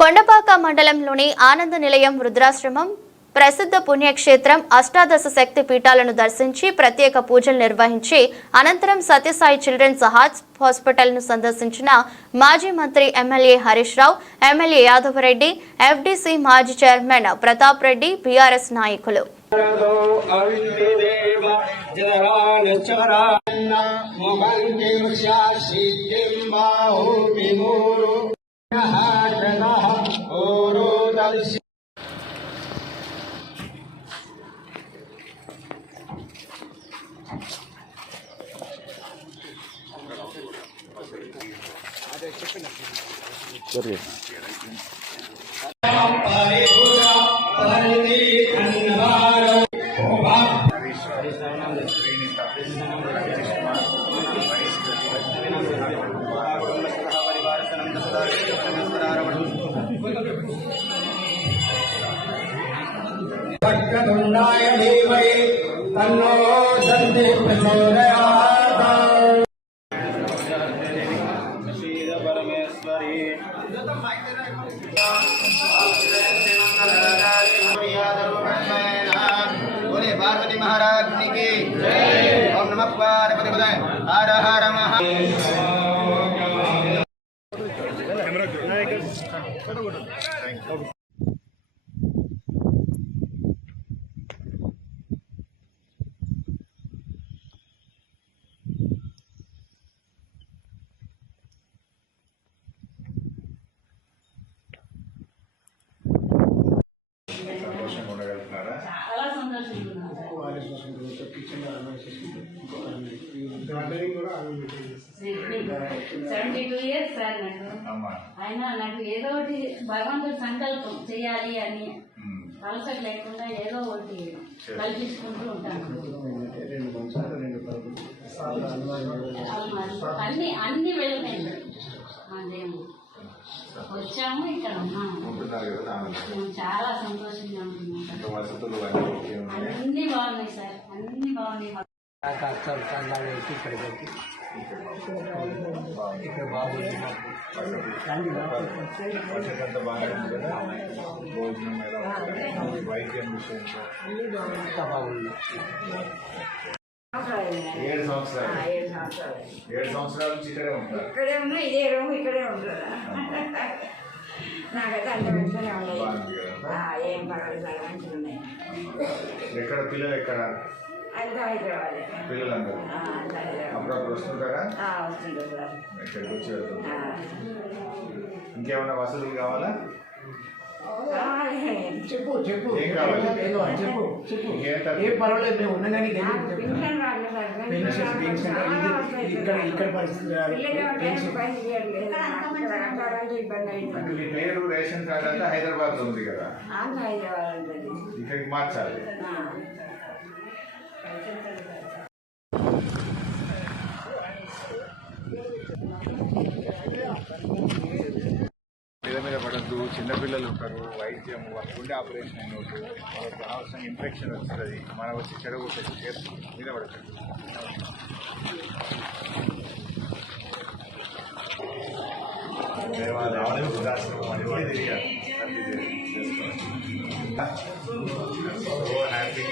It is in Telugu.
కొండపాక మండలంలోని ఆనంద నిలయం వృద్ధాశ్రమం ప్రసిద్ధ పుణ్యక్షేత్రం అష్టాదశ శక్తి పీఠాలను దర్శించి ప్రత్యేక పూజలు నిర్వహించి అనంతరం సత్యసాయి చిల్డ్రన్స్ హాస్పిటల్ను సందర్శించిన మాజీ మంత్రి MLA Harish Rao, MLA Yadava Reddy, FDC మాజీ చైర్మన్ ప్రతాప్ రెడ్డి, బీఆర్ఎస్ నాయకులు. पार्वती महाराज की ओम नमः पार्वती पदे हर हर ఆయన నాకు ఏదో ఒకటి భగవంతుడి సంకల్పం చేయాలి అని అలసట లేకుండా ఏదో ఒకటి కల్పించుకుంటూ ఉంటాను. అన్ని వెళ్ళినాయి. వచ్చాము, ఇక్కడ ఉన్నాము. చాలా సంతోషంగా ఉంటున్నాం. అన్ని బాగున్నాయి సార్, అన్ని బాగున్నాయి. ఇక్కడ బాగుంది. వైద్యం విషయంలో 7 సంవత్సరాల నుంచి ఇక్కడే ఉంటారు. ఇక్కడే ఉన్నా, ఇదే రూమ్ ఇక్కడే ఉంటుందా? నాకైతే అంత మంచిగానే ఉన్నాయి. ఏం పర్వాలేదు సార్, మంచిగా ఉన్నాయి. ఎక్కడ పిల్లలు ఎక్కడ? అంతా హైదరాబాద్ పిల్లలందరూ అప్పుడప్పుడు వస్తుంటారా? వస్తుంటారు సార్. ఇక్కడికి వచ్చి వెళ్తుంటారు. ఇంకేమన్నా వసతులు కావాలా? చెప్పు చెప్పు, ఏం కావాలి? చెప్పు చెప్పు. ఏం పర్వాలేదు, మేము ఉన్నాం. కానీ ఇక్కడ పరిస్థితి మీ పేరు రేషన్ కార్డు అంతా హైదరాబాద్ లో ఉంది కదా, ఇక్కడికి మార్చాలి. మీద పడద్దు, చిన్నపిల్లలు ఉంటారు, వైద్యం గుండె ఆపరేషన్ అయినట్టు వాళ్ళకి అవసరం ఇన్ఫెక్షన్ వస్తుంది, మన వచ్చి చెడు మీద పడతాడు. దేవాలయం వృద్ధాశ్రమం అని కూడా తిరిగారు. హ్యాపీ